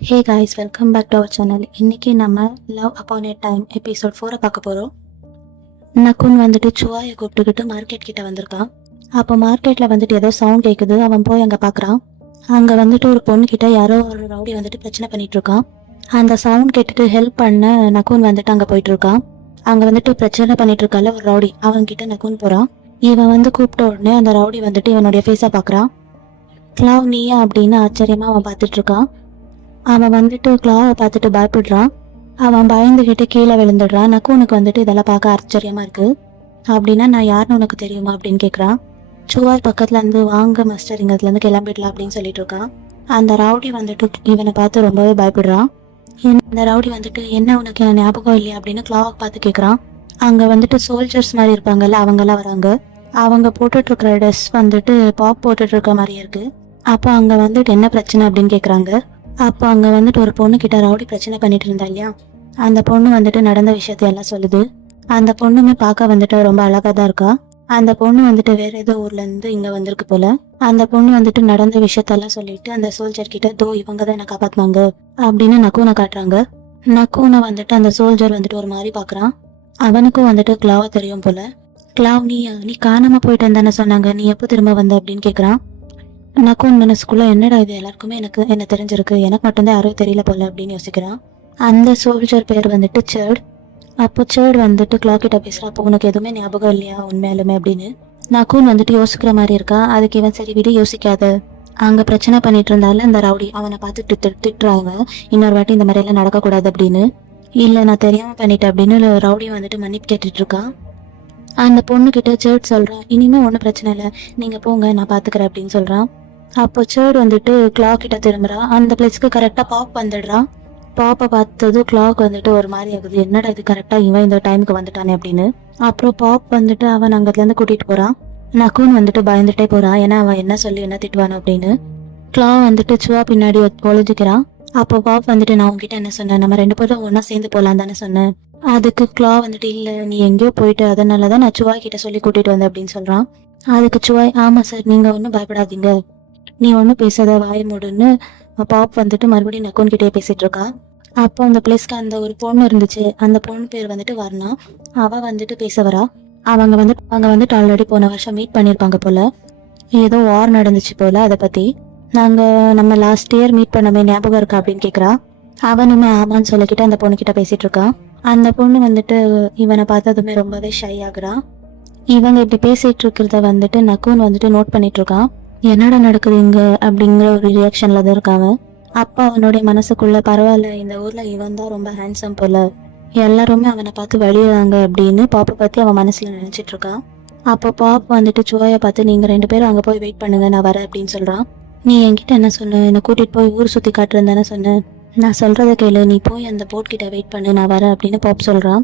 Hey guys, welcome back to our channel. இன்றைக்கி நம்ம love upon a time episode 4 பார்க்க போகிறோம். நக்குன் வந்துட்டு சுவாயை கூப்பிட்டுக்கிட்டு மார்க்கெட் கிட்ட வந்திருக்கான். அப்போ மார்க்கெட்டில் வந்துட்டு ஏதோ சவுண்ட் கேட்குது. அவன் போய் அங்கே பார்க்குறான். அங்கே வந்துட்டு ஒரு பொண்ணுக்கிட்ட யாரோ ஒரு ரவுடி வந்துட்டு பிரச்சனை பண்ணிட்டு இருக்கான். அந்த சவுண்ட் கேட்டுட்டு ஹெல்ப் பண்ண நக்குன் வந்துட்டு அங்கே போயிட்டு இருக்கான். அங்கே வந்துட்டு பிரச்சனை பண்ணிட்டு இருக்கால ஒரு ரவுடி, அவன்கிட்ட நக்குன் போகிறான். இவன் வந்து கூப்பிட்ட உடனே அந்த ரவுடி வந்துட்டு இவனுடைய ஃபேஸை பார்க்குறான். கிளாவ் நீயா அப்படின்னு ஆச்சரியமாக அவன் பார்த்துட்டு இருக்கான். அவன் வந்துட்டு கிளாவை பார்த்துட்டு பயப்படுறான். அவன் பயந்துகிட்டு கீழே விழுந்துடுறான். நக்குனுக்கு வந்துட்டு இதெல்லாம் பார்க்க ஆச்சரியமா இருக்கு. அப்படின்னா நான் யாருன்னு உனக்கு தெரியுமா அப்படின்னு கேட்குறான். சுவாய் பக்கத்துல இருந்து வாங்க மாஸ்டர், இங்கத்துல கிளம்பிடலாம் அப்படின்னு சொல்லிட்டு இருக்கான். அந்த ரவுடி வந்துட்டு இவனை பார்த்து ரொம்பவே பயப்படுறான். இந்த ரவுடி வந்துட்டு என்ன உனக்கு ஞாபகம் இல்லையா அப்படின்னு கிளாவை பார்த்து கேட்குறான். அங்க வந்துட்டு சோல்ஜர்ஸ் மாதிரி இருப்பாங்கல்ல, அவங்கெல்லாம் வராங்க. அவங்க போட்டுட்டு இருக்கிற ட்ரெஸ் வந்துட்டு பாப் போட்டுட்டு இருக்க மாதிரி இருக்கு. அப்போ அங்க வந்துட்டு என்ன பிரச்சனை அப்படின்னு கேட்குறாங்க. அப்போ அங்கே வந்துட்டு ஒரு பொண்ணு கிட்ட ரவுடி பிரச்சனை பண்ணிட்டு இருந்தா இல்லையா, அந்த பொண்ணு வந்துட்டு நடந்த விஷயத்தையெல்லாம் சொல்லுது. அந்த பொண்ணுமே பார்க்க வந்துட்டு ரொம்ப அழகா தான் இருக்கா. அந்த பொண்ணு வந்துட்டு வேற ஏதோ ஊர்ல இருந்து இங்க வந்திருக்கு போல. அந்த பொண்ணு வந்துட்டு நடந்த விஷயத்தெல்லாம் சொல்லிட்டு அந்த சோல்ஜர் கிட்ட தோ இவங்க தான் என்ன காப்பாத்தினாங்க அப்படின்னு நக்குனை காட்டுறாங்க. நக்குனை வந்துட்டு அந்த சோல்ஜர் வந்துட்டு ஒரு மாதிரி பாக்குறான். அவனுக்கும் வந்துட்டு கிளாவ தெரியும் போல. கிளாவ் நீ காணாம போயிட்டு தானே சொன்னாங்க, நீ எப்போ திரும்ப வந்த அப்படின்னு கேக்குறான். நக்குன் மனசுக்குள்ள என்னடா இது, எல்லாருக்குமே என்ன தெரிஞ்சிருக்கு, எனக்கு மட்டும்தான் யாரும் தெரியல போல அப்படின்னு யோசிக்கிறான். அந்த சோல்ஜர் பேர் வந்துட்டு சேர்ட். அப்போ சேர்ட் வந்துட்டு கிளாக் கிட்ட பேசுறா. அப்போ உனக்கு எதுவுமே ஞாபகம் இல்லையா உண்மையாலுமே அப்படின்னு நக்குன் வந்துட்டு யோசிக்கிற மாதிரி இருக்கா. அதுக்கு இவன் சரி விடு, யோசிக்காத. அங்க பிரச்சனை பண்ணிட்டு இருந்தால அந்த ரவுடி, அவனை பார்த்து திட்டுறாங்க. இன்னொரு வாட்டி இந்த மாதிரி எல்லாம் நடக்கக்கூடாது அப்படின்னு. இல்ல நான் தெரியாம பண்ணிட்டேன் அப்படின்னு ரவுடி வந்துட்டு மன்னிப்பு கேட்டுட்டு இருக்கான். அந்த பொண்ணு கிட்ட சேர்ட் சொல்றான், இனிமே ஒன்றும் பிரச்சனை இல்லை, நீங்க போங்க நான் பாத்துக்கிறேன் அப்படின்னு சொல்றான். அப்போ சேர்ட் வந்துட்டு கிளாக் கிட்ட திரும்புறா. அந்த பிளேஸ்க்கு கரெக்டா பாப் வந்துடுறான். பாப்பை பார்த்தது கிளாக் வந்துட்டு ஒரு மாதிரி ஆகுது, என்னடா இது கரெக்டா இவன் இந்த டைமுக்கு வந்துட்டானே அப்படின்னு. அப்புறம் பாப் வந்துட்டு அவன் அங்கத்துல இருந்து கூட்டிட்டு போறான். நக்குன் வந்துட்டு பயந்துட்டே போறான், ஏன்னா அவன் என்ன சொல்லி என்ன திட்டுவானோ அப்படின்னு. கிளா வந்துட்டு சுவா பின்னாடி ஒளிஞ்சுக்கிறான். அப்போ பாப் வந்துட்டு நான் உங்ககிட்ட என்ன சொன்னேன், நம்ம 2 பேரும் ஒன்னா சேர்ந்து போலாம் தானே சொன்னேன். அதுக்கு கிளா வந்துட்டு இல்ல நீ எங்கேயோ போயிட்டு அதனாலதான் நான் சுவா கிட்ட சொல்லி கூட்டிட்டு வந்தேன் அப்படின்னு சொல்றான். அதுக்கு சுவாய் ஆமா சார், நீங்க ஒன்னும் பயப்படாதீங்க, நீ ஒன்றும் பேசாத வாய மூடுன்னு பாப் வந்துட்டு மறுபடியும் நக்குன் கிட்டே பேசிட்டு இருக்கா. அப்போ அந்த பிளேஸ்க்கு அந்த ஒரு பொண்ணு இருந்துச்சு. அந்த பொண்ணு பேர் வந்துட்டு வர்ணா. அவ வந்துட்டு பேச வரா. அவங்க வந்துட்டு ஆல்ரெடி போன வருஷம் மீட் பண்ணியிருப்பாங்க போல. ஏதோ வார் நடந்துச்சு போல, அதை பத்தி நம்ம லாஸ்ட் இயர் மீட் பண்ணவே ஞாபகம் இருக்கா அப்படின்னு கேட்குறா. அவனுமே ஆமான்னு சொல்லிக்கிட்டு அந்த பொண்ணு கிட்ட பேசிட்டு இருக்கான். அந்த பொண்ணு வந்துட்டு இவனை பார்த்ததுமே ரொம்பவே ஷை ஆகுறான். இவங்க இப்படி பேசிட்டு இருக்கிறத வந்துட்டு நக்குன் வந்துட்டு நோட் பண்ணிட்டு இருக்கான். என்னடா நடக்குது இங்க அப்படிங்கிற ஒரு ரியாக்ஷன்ல தான் இருக்காங்க. அப்பா அவனுடைய மனசுக்குள்ள பரவாயில்ல, இந்த ஊர்ல இவன் தான் ரொம்ப ஹேண்ட்ஸம் போல, எல்லாருமே அவனை பார்த்து வழியிறாங்க அப்படின்னு பாப்பை பத்தி அவன் மனசுல நினைச்சிட்டு இருக்கான். அப்போ பாப் வந்துட்டு சுவையை பார்த்து நீங்க 2 பேரும் அங்க போய் வெயிட் பண்ணுங்க, நான் வரேன் அப்படின்னு சொல்றான். நீ என்கிட்ட என்ன சொன்ன, என்னை கூட்டிட்டு போய் ஊர் சுத்தி காட்டுறேன்னு தானே சொன்னேன், நான் சொல்றத கேளு, நீ போய் அந்த போட் கிட்ட வெயிட் பண்ணு, நான் வரேன் அப்படின்னு பாப் சொல்றான்.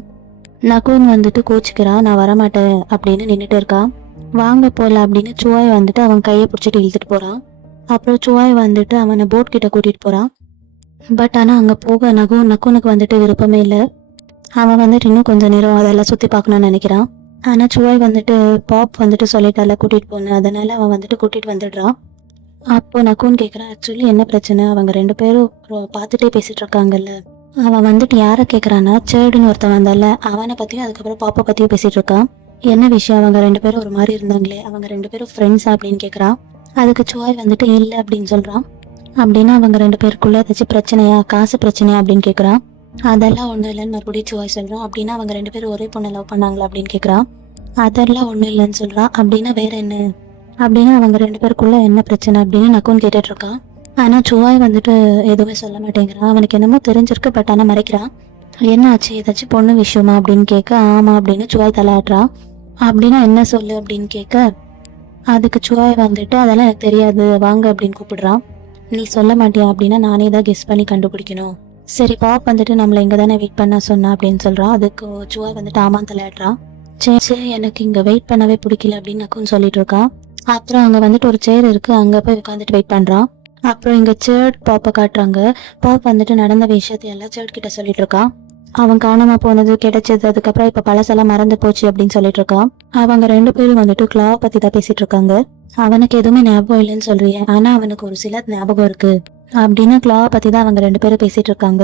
நக்குன் வந்துட்டு கோச்சிக்கிறான், நான் வரமாட்டேன் அப்படின்னு நின்றுட்டு இருக்கான். வாங்க போல அப்படின்னு சுவாய் வந்துட்டு அவன் கையை பிடிச்சிட்டு இழுத்துட்டு போறான். அப்புறம் சுவாய் வந்துட்டு அவனை போட் கிட்ட கூட்டிட்டு போறான். பட் ஆனா அங்க போக நக்குனுக்கு வந்துட்டு விருப்பமே இல்லை. அவன் வந்துட்டு இன்னும் கொஞ்ச நேரம் அதெல்லாம் சுத்தி பார்க்கணும்னு நினைக்கிறான். ஆனா சுவாய் வந்துட்டு பாப் வந்துட்டு சொல்லிட்டால கூட்டிட்டு போன, அதனால அவன் வந்துட்டு கூட்டிட்டு வந்துடுறான். அப்போ நக்குன் கேட்குறான், ஆக்சுவலி என்ன பிரச்சனை, அவங்க 2 பேரும் பார்த்துட்டே பேசிட்டு இருக்காங்கல்ல. அவன் வந்துட்டு யாரை கேட்குறான்னா சேர்டுன்னு ஒருத்தன் வந்தால அவனை பத்தியும் அதுக்கப்புறம் பாப்பை பத்தியும் பேசிட்டு இருக்கான். என்ன விஷயம், அவங்க 2 பேரும் ஒரு மாதிரி இருந்தாங்களே, அவங்க 2 பேரும் ஃப்ரெண்ட்ஸா அப்படின்னு கேட்குறான். அதுக்கு சுவாய் வந்துட்டு இல்லை அப்படின்னு சொல்றான். அப்படின்னா அவங்க 2 பேருக்குள்ள ஏதாச்சும் பிரச்சனையா, காசு பிரச்சனையா அப்படின்னு கேட்குறான். அதெல்லாம் ஒன்றும் இல்லைன்னு மறுபடியும் சுவாய் சொல்றான். அப்படின்னா அவங்க 2 பேரும் ஒரே பொண்ணை லவ் பண்ணாங்களா அப்படின்னு கேட்குறான். அதெல்லாம் ஒன்றும் இல்லைன்னு சொல்றான். அப்படின்னா வேற என்ன, அப்படின்னா அவங்க 2 பேருக்குள்ள என்ன பிரச்சனை அப்படின்னு நக்குன் கேட்டுட்டு இருக்கான். ஆனா சுவாய் வந்துட்டு எதுவுமே சொல்ல மாட்டேங்கிறான். அவனுக்கு என்னமோ தெரிஞ்சிருக்கு, பட் ஆனால் மறைக்கிறான். என்ன ஆச்சு, ஏதாச்சும் பொண்ணு விஷயமா அப்படின்னு கேட்க ஆமா அப்படின்னு சுவாய் தலையாடுறான். அப்படின்னா என்ன சொல்லு அப்படின்னு கேட்க அதுக்கு சுவாய் வந்துட்டு அதெல்லாம் எனக்கு தெரியாது, வாங்க அப்படின்னு கூப்பிடுறான். நீ சொல்ல மாட்டியா அப்படின்னா நானே தான் கெஸ் பண்ணி கண்டுபிடிக்கணும். சரி பாப் வந்துட்டு நம்மளை இங்கே தானே வெயிட் பண்ண சொன்னா அப்படின்னு சொல்றான். அதுக்கு சுவாய் வந்துட்டு ஆமான்னு தலையாடுறான். சரி எனக்கு இங்கே வெயிட் பண்ணவே பிடிக்கல அப்படின்னு நக்குன்னு சொல்லிட்டு இருக்கான். அப்புறம் அங்கே வந்துட்டு ஒரு சேர் இருக்கு, அங்கே போய் உட்காந்துட்டு வெயிட் பண்ணுறான். அப்புறம் இங்கே சேர்ட் பாப்பை காட்டுறாங்க. பாப் வந்துட்டு நடந்த விஷயத்தையெல்லாம் சேர்ட் கிட்ட சொல்லிட்டு இருக்கான். அவன் காணாம போனது கிடைச்சது, அதுக்கப்புறம் இப்ப பழசெல்லாம் மறந்து போச்சு அப்படின்னு சொல்லிட்டு இருக்கான். அவங்க 2 பேரும் வந்துட்டு கிளாவை பத்தி தான் பேசிட்டு இருக்காங்க. அவனுக்கு எதுவுமே ஞாபகம் இல்லைன்னு சொல்றியே, ஆனா அவனுக்கு ஒரு சில ஞாபகம் இருக்கு அப்படின்னு கிளாவை பத்தி தான் அவங்க 2 பேரும் பேசிட்டு இருக்காங்க.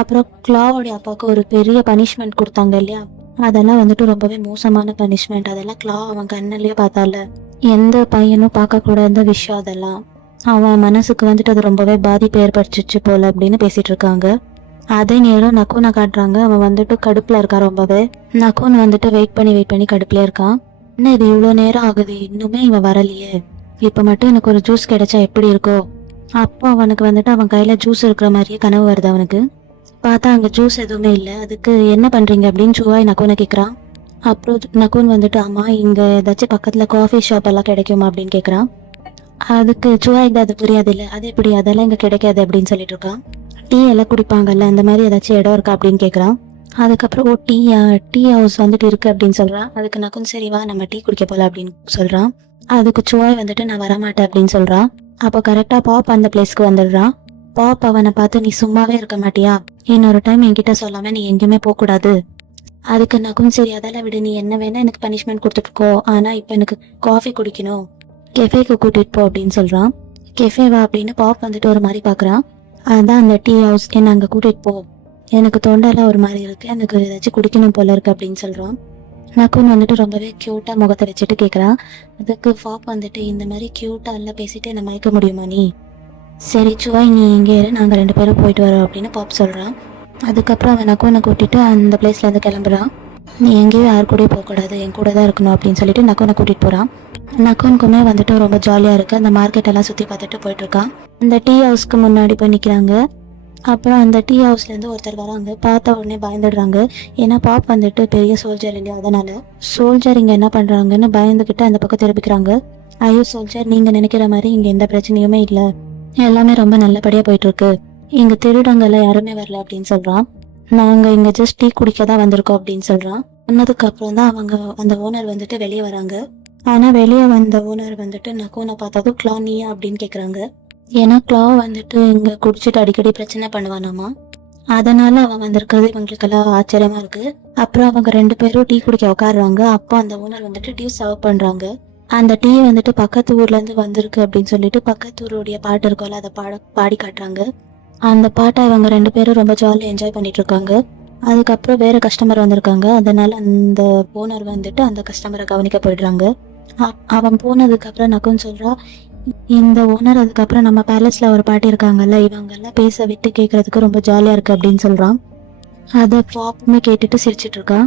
அப்புறம் கிளாவோடைய அப்பாவுக்கு ஒரு பெரிய பனிஷ்மெண்ட் கொடுத்தாங்க இல்லையா, அதெல்லாம் வந்துட்டு ரொம்பவே மோசமான பனிஷ்மெண்ட். அதெல்லாம் கிளா அவன் கண்ணிலேயே பார்த்தால, எந்த பையனும் பார்க்க கூடாத விஷயம் அதெல்லாம். அவன் மனசுக்கு வந்துட்டு அது ரொம்பவே பாதிப்பு ஏற்படுத்திச்சு போல அப்படின்னு பேசிட்டு இருக்காங்க. அதே நேரம் நக்கூனை காட்டுறாங்க. அவன் வந்துட்டு கடுப்புல இருக்கான் ரொம்பவே. நக்கூன் வந்துட்டு வெயிட் பண்ணி கடுப்புல இருக்கான். என்ன இது இவ்வளோ நேரம் ஆகுது, இன்னுமே இவன் வரலையே, இப்ப மட்டும் எனக்கு ஒரு ஜூஸ் கிடைச்சா எப்படி இருக்கோ. அப்போ அவனுக்கு வந்துட்டு அவன் கையில ஜூஸ் இருக்கிற மாதிரியே கனவு வருது அவனுக்கு. பார்த்தா அங்க ஜூஸ் எதுவுமே இல்லை. அதுக்கு என்ன பண்றீங்க அப்படின்னு சுவாய் நக்கூனை கேட்கறான். அப்புறம் நக்கூன் வந்துட்டு ஆமா இங்க ஏதாச்சும் பக்கத்துல காஃபி ஷாப் எல்லாம் கிடைக்குமா அப்படின்னு கேட்கறான். அதுக்கு சுவாய்க்கு அது புரியாது. இல்லை அது எப்படி, அதெல்லாம் இங்க கிடைக்காது அப்படின்னு சொல்லிட்டு இருக்கான். டீ எல்லாம் குடிப்பாங்கல்ல, அந்த மாதிரி ஏதாச்சும் இடம் இருக்கா அப்படின்னு கேட்குறான். அதுக்கப்புறம் டீ ஹவுஸ் வந்துட்டு இருக்கு அப்படின்னு சொல்றான். அதுக்கு நக்குன் சரி வா நம்ம டீ குடிக்க போல அப்படின்னு சொல்றான். அதுக்கு சுவாய் வந்துட்டு நான் வரமாட்டேன் அப்படின்னு சொல்றான். அப்போ கரெக்டா பாப் அந்த பிளேஸ்க்கு வந்துடுறான். பாப் அவனை பார்த்து நீ சும்மாவே இருக்க மாட்டியா, இன்னொரு டைம் என்கிட்ட சொல்லாம நீ எங்கேயுமே போகக்கூடாது. அதுக்கு நக்குன் சரி அதெல்லாம் விடு, நீ என்ன வேணா எனக்கு பனிஷ்மெண்ட் கொடுத்துட்டுக்கோ, ஆனா இப்போ எனக்கு காஃபி குடிக்கணும், கெஃபேக்கு கூட்டிட்டு போ அப்படின்னு சொல்றான். கெஃபேவா அப்படின்னு பாப் வந்துட்டு ஒரு மாதிரி பாக்குறான். அதான் அந்த டீ ஹவுஸ், என்ன அங்கே கூட்டிகிட்டு போ, எனக்கு தொண்டெல்லாம் ஒரு மாதிரி இருக்கு, எனக்கு ஏதாச்சும் குடிக்கணும் போல இருக்கு அப்படின்னு சொல்கிறான். நக்குன் வந்துட்டு ரொம்பவே க்யூட்டாக முகத்தை வச்சுட்டு கேட்குறான். அதுக்கு பாப் வந்துட்டு இந்த மாதிரி க்யூட்டாக எல்லாம் பேசிட்டு என்ன மயக்க முடியுமா நீ, சரி சுவாய் நீ இங்கே இரு, நாங்கள் 2 பேரும் போயிட்டு வரோம் அப்படின்னு பாப் சொல்கிறான். அதுக்கப்புறம் அவன் நக்குனை கூட்டிட்டு அந்த பிளேஸ்லேருந்து கிளம்புறான். நீ எங்கேயும் யார் கூடயும் போகக்கூடாது, என் கூட தான் இருக்கணும் அப்படின்னு சொல்லிட்டு நக்குனை கூட்டிகிட்டு போகிறான். நக்குனுக்குமே வந்துட்டு ரொம்ப ஜாலியாக இருக்குது. அந்த மார்க்கெட் எல்லாம் சுற்றி பார்த்துட்டு போயிட்டுருக்கான். அந்த டீ ஹவுஸ்க்கு முன்னாடி போய் நிற்கிறாங்க. அப்புறம் அந்த டீ ஹவுஸ்லேருந்து ஒருத்தர் வராங்க. பார்த்த உடனே பயந்துடுறாங்க. ஏன்னா பாப் வந்துட்டு பெரிய சோல்ஜர் இல்லையா, அதனால சோல்ஜர் இங்கே என்ன பண்ணுறாங்கன்னு பயந்துக்கிட்டு அந்த பக்கம் திருப்பிக்கிறாங்க. ஐயோ சோல்ஜர், நீங்கள் நினைக்கிற மாதிரி இங்கே எந்த பிரச்சனையுமே இல்லை, எல்லாமே ரொம்ப நல்லபடியாக போயிட்டுருக்கு, இங்கே திருடங்கள்லாம் யாருமே வரல அப்படின்னு சொல்கிறான். நாங்கள் இங்கே ஜஸ்ட் டீ குடிக்க தான் வந்திருக்கோம் அப்படின்னு சொல்கிறான். சொன்னதுக்கு அப்புறம் தான் அவங்க அந்த ஓனர் வந்துட்டு வெளியே வராங்க. ஆனால் வெளியே வந்த ஓனர் வந்துட்டு நக்குனை பார்த்ததும் கிளா நீயா அப்படின்னு கேட்குறாங்க. ஏன்னா கிளா வந்துட்டு இங்கே குடிச்சிட்டு அடிக்கடி பிரச்சனை பண்ணுவானாமா, அதனால அவன் வந்திருக்கிறது இவங்களுக்கெல்லாம் ஆச்சரியமா இருக்கு. அப்புறம் அவங்க 2 பேரும் டீ குடிக்க உட்காடுறாங்க. அப்போ அந்த ஓனர் வந்துட்டு டீ சர்வ் பண்றாங்க. அந்த டீ வந்துட்டு பக்கத்து ஊர்ல இருந்து வந்திருக்கு அப்படின்னு சொல்லிட்டு பக்கத்து ஊருடைய பாட்டு இருக்கும்ல, அதை பாடி காட்டுறாங்க. அந்த பாட்டை அவங்க 2 பேரும் ரொம்ப ஜாலியாக என்ஜாய் பண்ணிட்டு இருக்காங்க. அதுக்கப்புறம் வேற கஸ்டமர் வந்திருக்காங்க. அதனால அந்த ஓனர் வந்துட்டு அந்த கஸ்டமரை கவனிக்க போயிடுறாங்க. அவன் போனதுக்கு அப்புறம் நக்குன்னு சொல்றா, இந்த ஓனர் அதுக்கப்புறம் நம்ம பேலஸ்ல ஒரு பாட்டி இருக்காங்கல்ல, இவங்கெல்லாம் பேச விட்டு கேட்கறதுக்கு ரொம்ப ஜாலியா இருக்கு அப்படின்னு சொல்றான். அதை பாப்புமே கேட்டுட்டு சிரிச்சிட்டு இருக்கான்.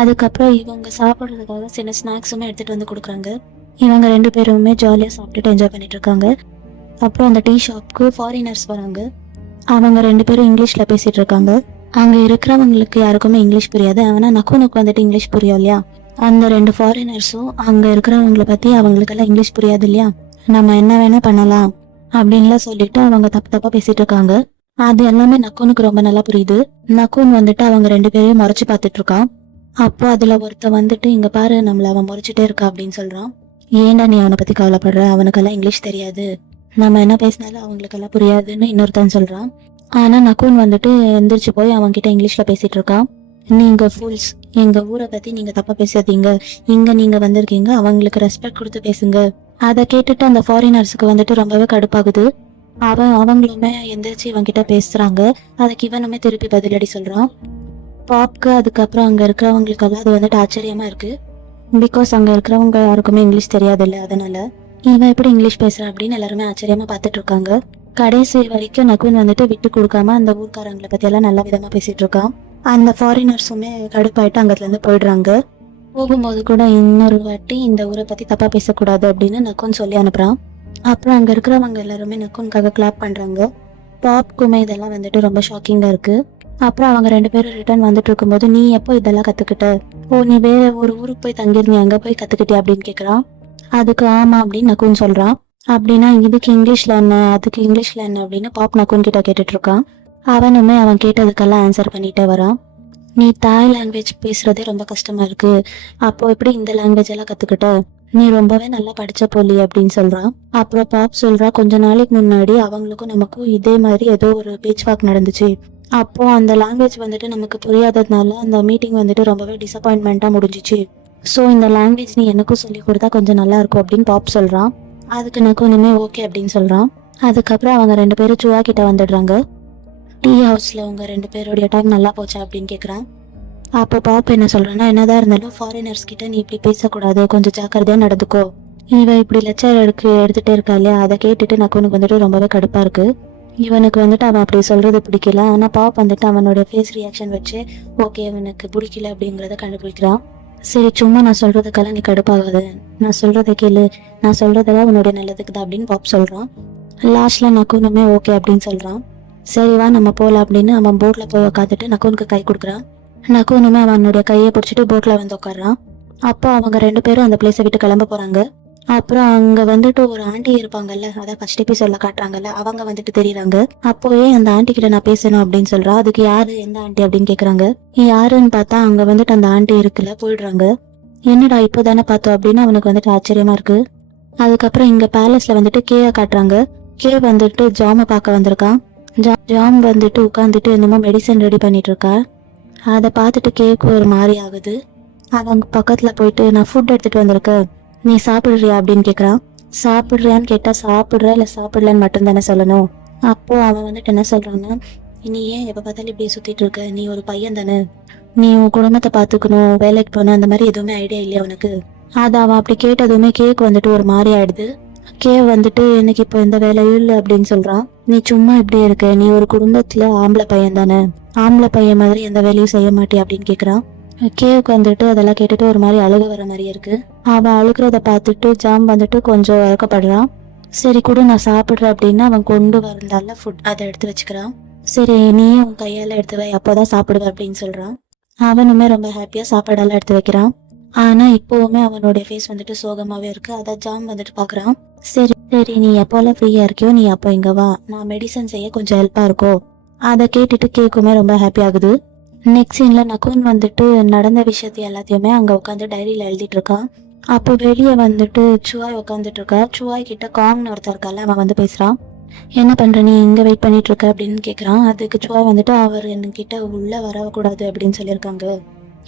அதுக்கப்புறம் இவங்க சாப்பிட்றதுக்காக சின்ன ஸ்நாக்ஸுமே எடுத்துட்டு வந்து கொடுக்குறாங்க. இவங்க 2 பேருமே ஜாலியா சாப்பிட்டுட்டு என்ஜாய் பண்ணிட்டு இருக்காங்க. அப்புறம் அந்த டீ ஷாப்க்கு ஃபாரினர்ஸ் வராங்க. அவங்க 2 பேரும் இங்கிலீஷ்ல பேசிட்டு இருக்காங்க. அங்க இருக்கிறவங்களுக்கு யாருக்குமே இங்கிலீஷ் புரியாது. ஆனா நக்குனுக்கு வந்துட்டு இங்கிலீஷ் புரியும் இல்லையா. அந்த 2 ஃபாரினர்ஸும் அங்க இருக்கிறவங்களை பத்தி அவங்களுக்கெல்லாம் இங்கிலீஷ் புரியாது இல்லையா, நம்ம என்ன வேணா பண்ணலாம் அப்படின்லாம் சொல்லிட்டு அவங்க தப்பா பேசிட்டு இருக்காங்க. அது எல்லாமே நக்குனுக்கு ரொம்ப நல்லா புரியுது. நக்குன் வந்துட்டு அவங்க 2 பேரையும் முறைச்சு பார்த்துட்டு இருக்கான். அப்போ அதுல ஒருத்த வந்துட்டு இங்க பாரு நம்மள அவன் முறைச்சிட்டே இருக்கா அப்படின்னு சொல்றான். ஏன்டா நீ அவனை பத்தி கவலைப்படுற, அவனுக்கெல்லாம் இங்கிலீஷ் தெரியாது, நம்ம என்ன பேசினாலும் அவங்களுக்கெல்லாம் புரியாதுன்னு இன்னொருத்தன் சொல்றான். ஆனா நக்குன் வந்துட்டு எந்திரிச்சு போய் அவன் கிட்ட இங்கிலீஷ்ல பேசிட்டு இருக்கான். நீங்க ஃபுல்ஸ், எங்க ஊரை பத்தி நீங்க தப்பா பேசாதீங்க, இங்க நீங்க வந்திருக்கீங்க, அவங்களுக்கு ரெஸ்பெக்ட் கொடுத்து பேசுங்க. அதை கேட்டுட்டு அந்த ஃபாரினர்ஸுக்கு வந்துட்டு ரொம்பவே கடுப்பாகுது. அவங்களுமே எந்திரிச்சு இவங்கிட்ட பேசுறாங்க. அதுக்கு இவனுமே திருப்பி பதிலடி சொல்றான். பாப்க்கு அதுக்கப்புறம் அங்க இருக்கிறவங்களுக்கெல்லாம் அது வந்துட்டு ஆச்சரியமா இருக்கு. பிகாஸ் அங்க இருக்கிறவங்க யாருக்குமே இங்கிலீஷ் தெரியாது இல்லை, அதனால இவன் எப்படி இங்கிலீஷ் பேசுறான் அப்படின்னு எல்லாருமே ஆச்சரியமா பார்த்துட்டு இருக்காங்க. கடைசி வரைக்கும் நக்குன் வந்துட்டு விட்டு கொடுக்காம அந்த ஊர்க்காரங்களை பத்தி எல்லாம் நல்ல விதமா பேசிட்டு இருக்கான். அந்த ஃபாரினர்ஸுமே கடுப்பாயிட்டு அங்கத்துல இருந்து போயிடுறாங்க. போகும்போது கூட இன்னொரு வாட்டி இந்த ஊரை பத்தி தப்பா பேசக்கூடாது அப்படின்னு நக்குன் சொல்லி அனுப்புறான். அப்புறம் அங்க இருக்கிறவங்க எல்லாருமே நக்குனுக்காக கிளாப் பண்றாங்க. பாப்க்குமே இதெல்லாம் வந்துட்டு ரொம்ப ஷாக்கிங்கா இருக்கு. அப்புறம் அவங்க 2 பேரும் ரிட்டர்ன் வந்துட்டு இருக்கும்போது நீ எப்போ இதெல்லாம் கத்துக்கிட்ட, ஓ நீ வேற ஒரு ஊருக்கு போய் தங்கிருந்தீ, அங்க போய் கத்துக்கிட்டே அப்படின்னு கேக்குறான். அதுக்கு ஆமா அப்படின்னு நக்குன் சொல்றான். அப்படின்னா இதுக்கு இங்கிலீஷ்ல என்ன, அதுக்கு இங்கிலீஷ்ல என்ன அப்படின்னு பாப் நக்குன் கிட்ட கேட்டுட்டு இருக்கான். அவனுமே அவன் கேட்டதுக்கெல்லாம் ஆன்சர் பண்ணிட்டே வரான். நீ தாய் லாங்குவேஜ் பேசுறதே ரொம்ப கஷ்டமா இருக்கு, அப்போ எப்படி இந்த லாங்குவேஜ் எல்லாம் கத்துக்கிட்ட, நீ ரொம்பவே நல்லா படிச்ச போலி அப்படின்னு சொல்றான். அப்புறம் பாப் சொல்றா, கொஞ்ச நாளைக்கு முன்னாடி அவங்களுக்கும் நமக்கும் இதே மாதிரி ஏதோ ஒரு பேச்சுவாக்கு நடந்துச்சு, அப்போது அந்த லாங்குவேஜ் வந்துட்டு நமக்கு புரியாததுனால அந்த மீட்டிங் வந்துட்டு ரொம்பவே டிசப்பாயின்மெண்ட்டாக முடிஞ்சிச்சு. ஸோ இந்த லாங்குவேஜ் நீ எனக்கும் சொல்லி கொடுத்தா கொஞ்சம் நல்லா இருக்கும் அப்படின்னு பாப் சொல்கிறான். அதுக்கு எனக்கு ஒன்றுமே ஓகே அப்படின்னு சொல்கிறான். அதுக்கப்புறம் அவங்க 2 பேரும் சுவா கிட்ட வந்துடுறாங்க. டீ ஹவுஸில் உங்கள் 2 பேருடைய டைம் நல்லா போச்சா அப்படின்னு கேட்குறான். அப்போ பாப் என்ன சொல்கிறான்னா, என்னதான் இருந்தாலும் ஃபாரினர்ஸ் கிட்ட நீ இப்படி பேசக்கூடாது, கொஞ்சம் ஜாக்கிரதையாக நடந்துக்கோ. இவன் இப்படி லெக்சர் எடுத்துகிட்டே இருக்கா இல்லையா, அதை கேட்டுட்டு நக்குனுக்கு வந்துட்டு ரொம்பவே கடுப்பாக இருக்குது. இவனுக்கு வந்துட்டு அவன் அப்படி சொல்கிறது பிடிக்கல. ஆனால் பாப் வந்துட்டு அவனோட ஃபேஸ் ரியாக்ஷன் வச்சு ஓகே இவனுக்கு பிடிக்கல அப்படிங்கிறத கண்டுபிடிக்கிறான். சரி சும்மா நான் சொல்கிறதுக்கெல்லாம் நீ கடுப்பாகாது, நான் சொல்கிறத கேளு, நான் சொல்கிறதெல்லாம் உன்னுடைய நல்லதுக்கு தான் அப்படின்னு பாப் சொல்கிறான். லாஸ்ட்டில் நக்குனுமே ஓகே அப்படின்னு சொல்கிறான். சரி வா நம்ம போகலாம் அப்படின்னு அவன் போட்டில் போய் உட்காந்துட்டு நக்குனுக்கு கை கொடுக்குறான். நக்குனுமே அவனுடைய கையை பிடிச்சிட்டு போட்டில் வந்து உட்காடுறான். அப்போ அவங்க 2 பேரும் அந்த பிளேஸை விட்டு கிளம்ப போகிறாங்க. அப்புறம் அங்கே வந்துட்டு ஒரு ஆண்டி இருப்பாங்கல்ல, அதான் ஃபர்ஸ்ட் எபிசோட்ல காட்டுறாங்கல்ல, அவங்க வந்துட்டு தெரியுறாங்க. அப்போவே அந்த ஆண்டி கிட்ட நான் பேசணும் அப்படின்னு சொல்றா. அதுக்கு யாரு எந்த ஆண்டி அப்படின்னு கேட்குறாங்க. யாருன்னு பார்த்தா அங்கே வந்துட்டு அந்த ஆண்டி இருக்குல்ல போயிடுறாங்க. என்னடா இப்போ தானே பார்த்தோம் அப்படின்னு அவனுக்கு வந்துட்டு ஆச்சரியமா இருக்கு. அதுக்கப்புறம் இங்கே பேலஸ்ல வந்துட்டு கேயை காட்டுறாங்க. கே வந்துட்டு ஜாமை பார்க்க வந்திருக்கான். ஜாம் வந்துட்டு உட்காந்துட்டு என்னமோ மெடிசன் ரெடி பண்ணிட்டு இருக்கா. அதை பார்த்துட்டு கேக்கு ஒரு மாதிரி ஆகுது. அவங்க பக்கத்தில் போயிட்டு நான் ஃபுட் எடுத்துட்டு வந்திருக்கேன், நீ சாப்பிட்றியா அப்படின்னு கேட்குறான். சாப்பிட்றியான்னு கேட்டால் சாப்பிட்ற இல்லை சாப்பிடலன்னு மட்டும் தானே சொல்லணும். அப்போது அவன் வந்துட்டு என்ன சொல்கிறான்னா, நீ ஏன் எப்போ பார்த்தாலும் இப்படியே சுற்றிட்டு இருக்க, நீ ஒரு பையன் தானே, நீ உன் குடும்பத்தை பார்த்துக்கணும், வேலைக்கு போகணும், அந்த மாதிரி எதுவுமே ஐடியா இல்லையா உனக்கு. அது அவன் அப்படி கேட்டதுமே கேக்கு வந்துட்டு ஒரு மாதிரி ஆயிடுது. கே வந்துட்டு எனக்கு இப்போ எந்த வேலையும் இல்லை அப்படின்னு சொல்கிறான். நீ சும்மா இப்படியே இருக்க, நீ ஒரு குடும்பத்தில் ஆம்பளை பையன் தானே, ஆம்பளை பையன் மாதிரி எந்த வேலையும் செய்ய மாட்டே அப்படின்னு கேட்குறான். கேவுக்கு வந்துட்டு அதெல்லாம் கேட்டுட்டு ஒரு மாதிரி அழுக வர மாதிரி இருக்கு. அவன் அழுகிறத பார்த்துட்டு ஜாம் வந்துட்டு கொஞ்சம் இறக்கப்படுறான். சரி கூட நான் சாப்பிட்றேன் அப்படின்னு அவன் கொண்டு வந்தால ஃபுட் அதை எடுத்து வச்சுக்கிறான். சரி நீயே உன் கையால் எடுத்து வை, அப்போதான் சாப்பிடுவேன் அப்படின்னு சொல்கிறான். அவனுமே ரொம்ப ஹாப்பியாக சாப்பாடெல்லாம் எடுத்து வைக்கிறான். ஆனால் இப்போவுமே அவனுடைய ஃபேஸ் வந்துட்டு சோகமாகவே இருக்கு. அதை ஜாம் வந்துட்டு பார்க்குறான். சரி சரி நீ எப்போல்லாம் ஃப்ரீயாக இருக்கியோ நீ அப்போ இங்கே வா, நான் மெடிசன் செய்ய கொஞ்சம் ஹெல்ப்பாக இருக்கும். அதை கேட்டுட்டு கேக்குமே ரொம்ப ஹாப்பி ஆகுது. நெக்ஸ்ட் சீன்ல நக்குன் வந்துட்டு நடந்த விஷயத்தை எல்லாத்தையுமே அங்க உட்காந்து டைரியில எழுதிட்டு இருக்கான். அப்போ வெளியே வந்துட்டு சுவாய் உட்காந்துட்டு இருக்கா. சுவாய் கிட்ட காங்னு ஒருத்தர் இருக்கால, அவன் வந்து பேசுறான். என்ன பண்ற, நீ இங்க வெயிட் பண்ணிட்டு இருக்க அப்படின்னு கேக்குறான். அதுக்கு சுவாய் வந்துட்டு அவர் என்கிட்ட உள்ள வரக்கூடாது அப்படின்னு சொல்லியிருக்காங்க.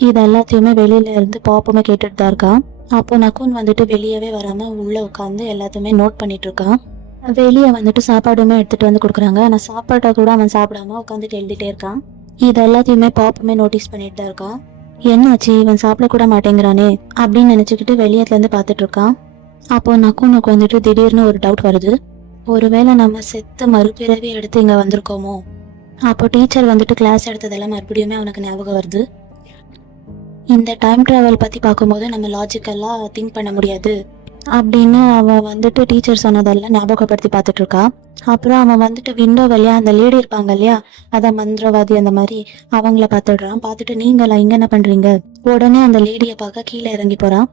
இது எல்லாத்தையுமே வெளியில இருந்து பாப்புமே கேட்டுட்டு தான் இருக்கான். அப்போ நக்குன் வந்துட்டு வெளியவே வராம உள்ள உட்காந்து எல்லாத்தையுமே நோட் பண்ணிட்டு இருக்கான். வெளியே வந்துட்டு சாப்பாடுமே எடுத்துட்டு வந்து கொடுக்குறாங்க. ஆனால் சாப்பாட்டை கூட அவன் சாப்பிடாம உட்காந்துட்டு எழுதிட்டே இருக்கான். இது எல்லாத்தையுமே பாப்புமே நோட்டீஸ் பண்ணிட்டு தான் இருக்கான். என்னாச்சு இவன் சாப்பிடக்கூட மாட்டேங்கிறானே அப்படின்னு நினச்சிக்கிட்டு வெளியத்துலேருந்து பார்த்துட்டு இருக்கான். அப்போ நக்குனுக்கு வந்துட்டு திடீர்னு ஒரு டவுட் வருது. ஒருவேளை நம்ம செத்து மறுபிறவி எடுத்து இங்கே வந்திருக்கோமோ. அப்போ டீச்சர் வந்துட்டு கிளாஸ் எடுத்ததெல்லாம் மறுபடியுமே அவனுக்கு ஞாபகம் வருது. இந்த டைம் ட்ராவல் பற்றி பார்க்கும்போது நம்ம லாஜிக்கலாக திங்க் பண்ண முடியாது அப்படின்னு அவன் வந்துட்டு டீச்சர் சொன்னதெல்லாம் ஞாபகப்படுத்தி பார்த்துட்டு இருக்கா. அப்புறம் அவன் வந்துட்டு விண்டோ வழியா அந்த லேடி இருப்பாங்க இல்லையா, அதான் மந்திரவாதி அந்த மாதிரி, அவங்கள பார்த்துடுறான். பார்த்துட்டு நீங்களா இங்க என்ன பண்றீங்க, உடனே அந்த லேடியை பார்க்க கீழே இறங்கி போறான்.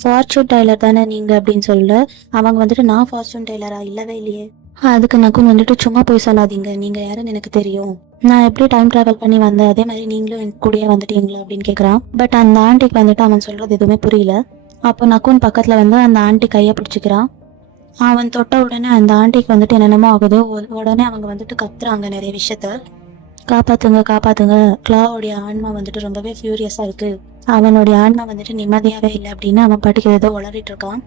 ஃபார்ச்சூன் டெய்லர் தானே நீங்க அப்படின்னு சொல்ல அவங்க வந்துட்டு நான் ஃபார்ச்சூன் டெய்லரா, இல்லவே இல்லையே. அதுக்கு நக்குன் வந்துட்டு சும்மா போய் சொல்லாதீங்க, நீங்க யாருன்னு எனக்கு தெரியும், நான் எப்படி டைம் டிராவல் பண்ணி வந்தேன் அதே மாதிரி நீங்களும் என் கூடயே வந்துட்டீங்களா அப்படின்னு கேட்குறான். பட் அந்த ஆண்டிக்கு வந்துட்டு அவன் சொல்றது எதுவுமே புரியல. அப்போ நக்குன் பக்கத்துல வந்து அந்த ஆண்டி கையை பிடிச்சிக்கிறான். அவன் தொட்ட உடனே அந்த ஆண்டிக்கு வந்துட்டு என்னென்னமோ ஆகுது. உடனே அவங்க வந்துட்டு கத்துறாங்க நிறைய விஷயத்த. காப்பாத்துங்க காப்பாத்துங்க, கிளாவோடைய ஆன்மா வந்துட்டு ரொம்பவே ஃபியூரியஸா இருக்கு, அவனுடைய ஆன்மா வந்துட்டு நிம்மதியாவே இல்லை அப்படின்னு அவன் பாட்டுக்கு ஏதோ உளறிட்டு இருக்கான்.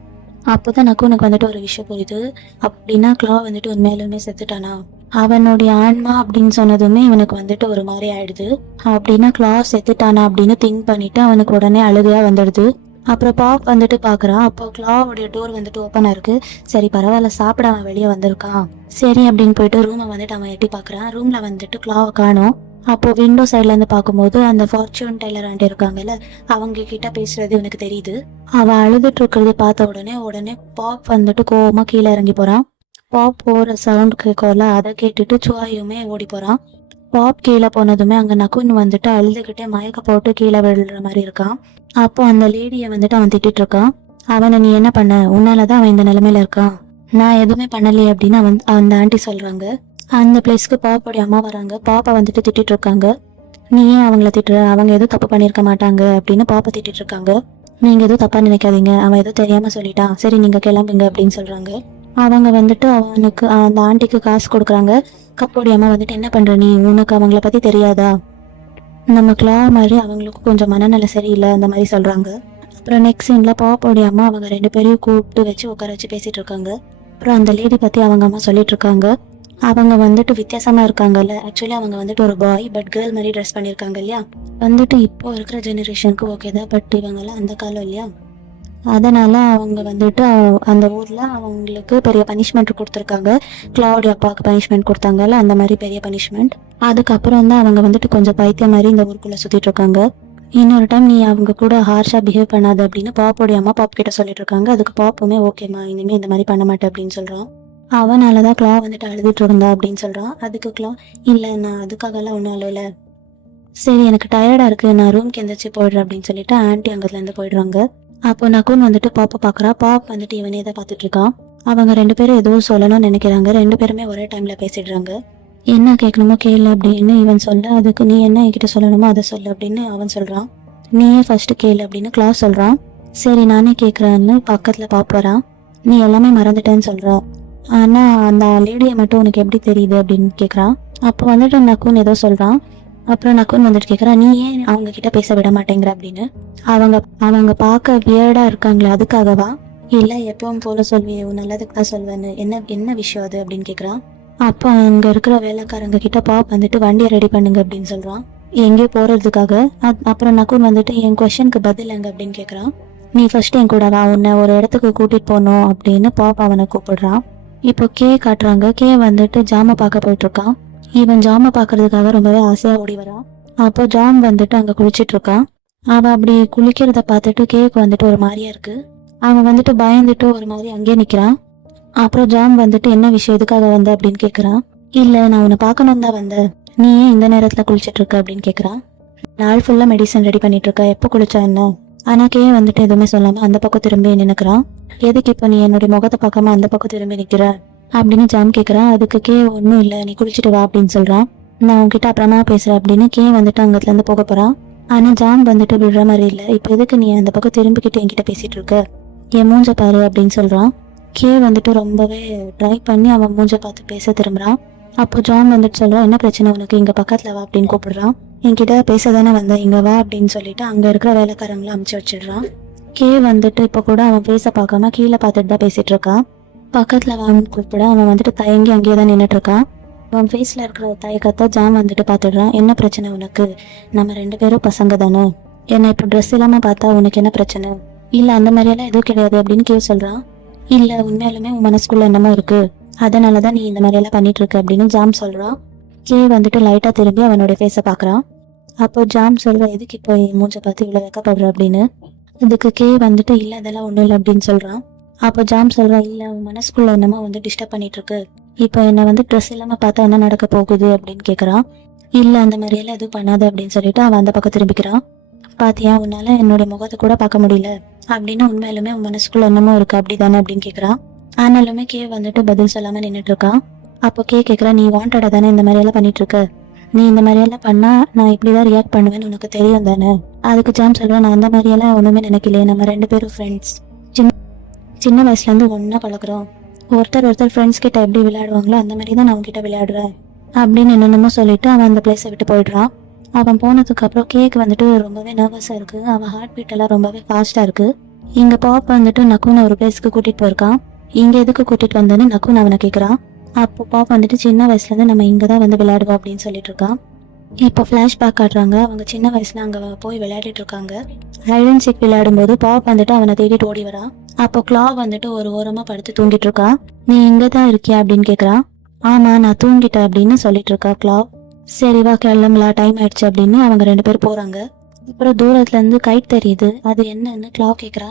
அப்போதான் நக்குனுக்கு வந்துட்டு ஒரு விஷயம் புரியுது. அப்படின்னா கிளா வந்துட்டு உண்மையிலுமே செத்துட்டானா, அவனுடைய ஆன்மா அப்படின்னு சொன்னதுமே இவனுக்கு வந்துட்டு ஒரு மாதிரி ஆயிடுது. அப்படின்னா கிளா செத்துட்டானா அப்படின்னு திங்க் பண்ணிட்டு அவனுக்கு உடனே அழுகையா வந்துடுது. அப்புறம் பாப் வந்துட்டு பார்க்குறான். அப்போ கிளாவோடைய டோர் வந்துட்டு ஓப்பனாக இருக்குது. சரி பரவாயில்ல, சாப்பிட அவன் வெளியே வந்திருக்கான், சரி அப்படின்னு போயிட்டு ரூமை வந்துட்டு அவன் எட்டி பார்க்குறான். ரூமில் வந்துட்டு கிளாவை காணோம். அப்போது விண்டோ சைட்லேருந்து பார்க்கும்போது அந்த ஃபார்ச்சூன் டெய்லர் ஆண்டி இருக்காங்கல்ல, அவங்க கிட்ட பேசுறது இவனுக்கு தெரியுது. அவள் அழுதுட்டு இருக்கிறது பார்த்த உடனே பாப் வந்துட்டு கோவமாக கீழே இறங்கி போகிறான். பாப் போகிற சவுண்ட் கேட்கல, அதை கேட்டுட்டு சுவாயுமே ஓடி போகிறான். பாப் கீழே போனதுமே அங்கே நக்குன் வந்துட்டு அழுதுகிட்டே மயக்க போட்டு கீழே விழுற மாதிரி இருக்கான். அப்போ அந்த லேடியை வந்துட்டு அவன் திட்டிட்டு இருக்கான். அவனை நீ என்ன பண்ண, உன்னாலதான் அவன் இந்த நிலைமையில இருக்கான், நான் எதுவுமே பண்ணலையே அப்படின்னு அந்த ஆண்டி சொல்றாங்க. அந்த பிளேஸ்க்கு பாப்போடைய அம்மா வராங்க. பாப்பா வந்துட்டு திட்டிட்டு இருக்காங்க. நீ ஏன் அவங்கள திட்டுற, அவங்க எதுவும் தப்பு பண்ணியிருக்க மாட்டாங்க அப்படின்னு பாப்பா திட்டிட்டு இருக்காங்க. நீங்க எதுவும் தப்பா நினைக்காதீங்க, அவன் எதுவும் தெரியாம சொல்லிட்டான், சரி நீங்க கிளம்புங்க அப்படின்னு சொல்றாங்க. அவங்க வந்துட்டு அவனுக்கு அந்த ஆண்டிக்கு காசு கொடுக்குறாங்க. கப்போடைய அம்மா வந்துட்டு என்ன பண்ற நீ, உனக்கு அவங்கள பத்தி தெரியாதா, நம்ம கிளா மாதிரி அவங்களுக்கும் கொஞ்சம் மனநல சரியில்லை அந்த மாதிரி சொல்றாங்க. அப்புறம் நெக்ஸ்ட் சீன்ல பாப்போடைய அம்மா அவங்க 2 பேரையும் கூப்பிட்டு வச்சு உட்கார வச்சு பேசிட்டு இருக்காங்க. அப்புறம் அந்த லேடி பத்தி அவங்க அம்மா சொல்லிட்டு இருக்காங்க. அவங்க வந்துட்டு வித்தியாசமா இருக்காங்கல்ல, ஆக்சுவலி அவங்க வந்துட்டு ஒரு பாய் பட் கேர்ள் மாதிரி ட்ரெஸ் பண்ணியிருக்காங்க இல்லையா, வந்துட்டு இப்போ இருக்கிற ஜெனரேஷனுக்கு ஓகே தான், பட் இவங்கெல்லாம் அந்த காலம் இல்லையா, அதனால அவங்க வந்துட்டு அந்த ஊர்ல அவங்களுக்கு பெரிய பனிஷ்மெண்ட் கொடுத்துருக்காங்க. கிளாவுடைய அப்பாவுக்கு பனிஷ்மெண்ட் கொடுத்தாங்கல்ல, அந்த மாதிரி பெரிய பனிஷ்மெண்ட். அதுக்கப்புறம் தான் அவங்க வந்துட்டு கொஞ்சம் பைத்தியம் மாதிரி இந்த ஊருக்குள்ள சுத்திட்டு இருக்காங்க. இன்னொரு டைம் நீ அவங்க கூட ஹார்ஷா பிஹேவ் பண்ணாத அப்படின்னு பாப்போடைய அம்மா பாப் கிட்ட சொல்லிட்டு இருக்காங்க. அதுக்கு பாப்புமே ஓகேம்மா இனிமே இந்த மாதிரி பண்ண மாட்டேன் அப்படின்னு சொல்றான். அவனாலதான் கிளா வந்துட்டு அழுதுட்டு இருந்தா அப்படின்னு சொல்றான். அதுக்கு கிளா இல்ல நான் அதுக்காகலாம் ஒன்றும் அழுவல, சரி எனக்கு டயர்டா இருக்கு நான் ரூம்க்கு எந்திரிச்சு போயிடுறேன் அப்படின்னு சொல்லிட்டு ஆன்ட்டி அங்கத்துல இருந்து போயிடுறாங்க. அப்போ நக்குன் வந்துட்டு பாப்பை பாக்குறா. பாப் வந்துட்டு இவனே தான் பாத்துட்டு இருக்கான். அவங்க 2 பேரும் ஏதோ சொல்லணும்னு நினைக்கிறாங்க. 2 பேருமே ஒரே டைம்ல பேசிடுறாங்க. என்ன கேட்கணுமோ கேளு அப்படின்னு இவன் சொல்ல, அதுக்கு நீ என்ன என்கிட்ட சொல்லணுமோ அதை சொல்லு அப்படின்னு அவன் சொல்றான். நீயே ஃபர்ஸ்ட் கேளு அப்படின்னு கிளாஸ் சொல்றான். சரி நானே கேட்கறேன்னு பக்கத்துல பாப்பறான். நீ எல்லாமே மறந்துட்டேன்னு சொல்ற, ஆனா அந்த லேடியை மட்டும் உனக்கு எப்படி தெரியுது அப்படின்னு கேக்குறான். அப்போ வந்துட்டு நக்குன் ஏதோ சொல்றான். அப்புறம் நக்குன் வந்துட்டு கேக்குறான், நீ ஏன் அவங்க கிட்ட பேச விட மாட்டேங்கிற அப்படின்னு. அவங்க பார்க்க வியர்டா இருக்காங்களே அதுக்காகவா, இல்ல எப்பவும் போல சொல்வியே உன் நல்லதுக்கு தான் சொல்வேன்னு, என்ன விஷயம் அது அப்படின்னு கேக்குறான். அப்போ அங்க இருக்கிற வேலைக்காரங்க கிட்ட பாப் வந்துட்டு வண்டியை ரெடி பண்ணுங்க அப்படின்னு சொல்றான், எங்கேயோ போறதுக்காக. அப்புறம் நக்குன் வந்துட்டு என் கொஸ்டினுக்கு பதில் எங்க அப்படின்னு கேக்குறான். நீ ஃபர்ஸ்ட் என் கூட வா, உன்னை ஒரு இடத்துக்கு கூட்டிட்டு போனோம் அப்படின்னு பாப் அவனை கூப்பிடுறான். இப்போ கே காட்டுறாங்க. கே வந்துட்டு ஜாம பார்க்க போயிட்டு இருக்கான். இவன் ஜாம பாக்குறதுக்காக ரொம்பவே ஆசையா ஓடி வரான். அப்போ ஜாம் வந்துட்டு அங்க குளிச்சிட்டு இருக்கான். அவன் அப்படி குளிக்கிறத பார்த்துட்டு கேக்கு வந்துட்டு ஒரு மாதிரியா இருக்கு. அவன் வந்துட்டு பயந்துட்டு ஒரு மாதிரி அங்கேயே நிக்கிறான். அப்புறம் ஜாம் வந்துட்டு என்ன விஷயம் எதுக்காக வந்த அப்படின்னு கேக்குறான். இல்ல நான் உன்னை பார்க்கணும் தான் வந்தேன், நீ ஏன் இந்த நேரத்துல குளிச்சிட்டு இருக்க அப்படின்னு கேக்குறான். நாள் ஃபுல்லா மெடிசன் ரெடி பண்ணிட்டு இருக்க, எப்போ குளிச்சா என்ன. ஆனா கே வந்துட்டு எதுவுமே சொல்லாம அந்த பக்கம் திரும்பி நின்னுக்கிறான். எதுக்கு இப்போ நீ என்னுடைய முகத்தை பார்க்காம அந்த பக்கம் திரும்பி நிக்கிற அப்படின்னு ஜாம் கேக்குறான். அதுக்கு கே ஒன்னும் இல்ல நீ குளிச்சுட்டு வா அப்படின்னு சொல்றான். நான் உன்கிட்ட அப்புறமா பேசுறேன் அப்படின்னு கே வந்துட்டு அங்கத்துல இருந்து போக போறான். ஆனா ஜாம் வந்துட்டு விடுற மாதிரி இல்ல. இப்போ எதுக்கு நீ அந்த பக்கம் திரும்பிக்கிட்டு என்கிட்ட பேசிட்டு இருக்க, என் மூஞ்ச பாரு அப்படின்னு சொல்றான். கே வந்துட்டு ரொம்பவே ட்ரை பண்ணி அவன் மூஞ்ச பார்த்து பேச திரும்புறான். அப்போ ஜாம் வந்துட்டு சொல்றான், என்ன பிரச்சனை உனக்கு, இங்க பக்கத்துல வா அப்படின்னு கூப்பிடுறான். என்கிட்ட பேச தானே வந்த, இங்க வா அப்படின்னு சொல்லிட்டு அங்க இருக்கிற வேலைக்காரங்களை அமுச்சு வச்சிடுறான். கே வந்துட்டு இப்ப கூட அவன் பேச பார்க்காம கீழே பார்த்துட்டு தான் பேசிட்டு இருக்கான். பக்கத்துல வான்னு கூப்பிட அவன் வந்துட்டு தயங்கி அங்கேயே தான் நின்றுட்டு இருக்கான். அவன் ஃபேஸ்ல இருக்கிற தயக்கத்தை ஜாம் வந்துட்டு பார்த்துடுறான். என்ன பிரச்சனை உனக்கு, நம்ம 2 பேரும் பசங்க தானே, என்ன இப்போ ட்ரெஸ் இல்லாம பார்த்தா உனக்கு என்ன பிரச்சனை, இல்ல அந்த மாதிரியெல்லாம் எதுவும் கிடையாது அப்படின்னு கே சொல்றான். இல்ல உண்மையாலுமே உன் மனசுக்குள்ள என்னமோ இருக்கு, அதனாலதான் நீ இந்த மாதிரி எல்லாம் பண்ணிட்டு இருக்க அப்படின்னு ஜாம் சொல்றான். கே வந்துட்டு லைட்டா திரும்பி அவனோட ஃபேஸ பாக்குறான். அப்போ ஜாம் சொல்ற, எதுக்கு இப்போ என் மூஞ்ச பார்த்து இவ்வளவு வைக்கப்படுற அப்படின்னு. இதுக்கு கே வந்துட்டு இல்ல அதெல்லாம் ஒண்ணும் இல்லை அப்படின்னு சொல்றான். அப்போ ஜாம் சொல்றா, இல்ல உன் மனசுக்குள்ள என்னமோ வந்து டிஸ்டர்ப் பண்ணிட்டு இருக்கு, இப்போ என்ன வந்து ட்ரெஸ் இல்லாம பார்த்தா என்ன நடக்க போகுது அப்படின்னு கேக்குறான். இல்ல அந்த மாதிரி எல்லாம் எதுவும் பண்ணாத அப்படின்னு சொல்லிட்டு அவன் அந்த பக்கம் திரும்பிக்கிறான். பாத்தியா உன்னால என்னோட முகத்தை கூட பார்க்க முடியல அப்படின்னு உண்மையிலுமே உன் மனசுக்குள்ள என்னமோ இருக்கு அப்படிதானே அப்படின்னு கேக்குறான். ஆனாலுமே கே வந்துட்டு பதில் சொல்லாம நின்றுட்டு இருக்கான். அப்போ கே கேக்குறா, நீ வாண்டடா தானே இந்த மாதிரி எல்லாம் பண்ணிட்டு இருக்க, நீ இந்த மாதிரி எல்லாம் பண்ணா நான் இப்படிதான் ரியாக்ட் பண்ணுவேன்னு உனக்கு தெரியும் தானே. அதுக்கு ஜாம் சொல்றேன், நான் அந்த மாதிரி எல்லாம் ஒண்ணுமே நினைக்கலையே, நம்ம 2 பேரும் ஃப்ரெண்ட்ஸ், சின்ன வயசுல இருந்து ஒன்னா பழகுறோம், ஒருத்தர் ஃப்ரெண்ட்ஸ் கிட்ட எப்படி விளையாடுவாங்களோ அந்த மாதிரி தான் நான் உன்கிட்ட விளையாடுறேன் அப்படின்னு என்னென்னமோ சொல்லிட்டு அவன் அந்த பிளேஸை விட்டு போயிடுறான். அவன் போனதுக்கு அப்புறம் கேக் வந்துட்டு ரொம்பவே நர்வஸா இருக்கு. அவன் ஹார்ட் பீட் எல்லாம் ரொம்பவே ஃபாஸ்டா இருக்கு. இங்க பாப் வந்துட்டு நக்குன் ஒரு பிளேஸ்க்கு கூட்டிட்டு போயிருக்கான். இங்க எதுக்கு கூட்டிட்டு வந்தேன்னு நக்குன் அவனை கேக்குறான். அப்போ பாப் வந்துட்டு சின்ன வயசுல இருந்து நம்ம இங்கதான் வந்து விளையாடுவோம் அப்படின்னு சொல்லிட்டு இருக்கான். இப்போ பிளாஷ்பேக் காட்டுறாங்க. அவங்க சின்ன வயசுல அங்க போய் விளையாடிட்டு இருக்காங்க. ஹைட் அண்ட் சீக் விளையாடும் போது பாப் வந்துட்டு அவனை தேடிட்டு ஓடி வரான். அப்போ கிளா வந்துட்டு ஒரு ஓரமா படுத்து தூங்கிட்டு இருக்கா. நீ இங்கதான் இருக்கியா அப்படின்னு கேக்குறான். ஆமா நான் தூங்கிட்டேன் அப்படின்னு சொல்லிட்டு இருக்கா கிளா. சரி வா கிளம்பலாம், டைம் ஆயிடுச்சு அப்படின்னு அவங்க 2 பேர் போறாங்க. அப்புறம் தூரத்துல இருந்து கைட் தெரியுது, அது என்னன்னு கிளா கேக்குறா.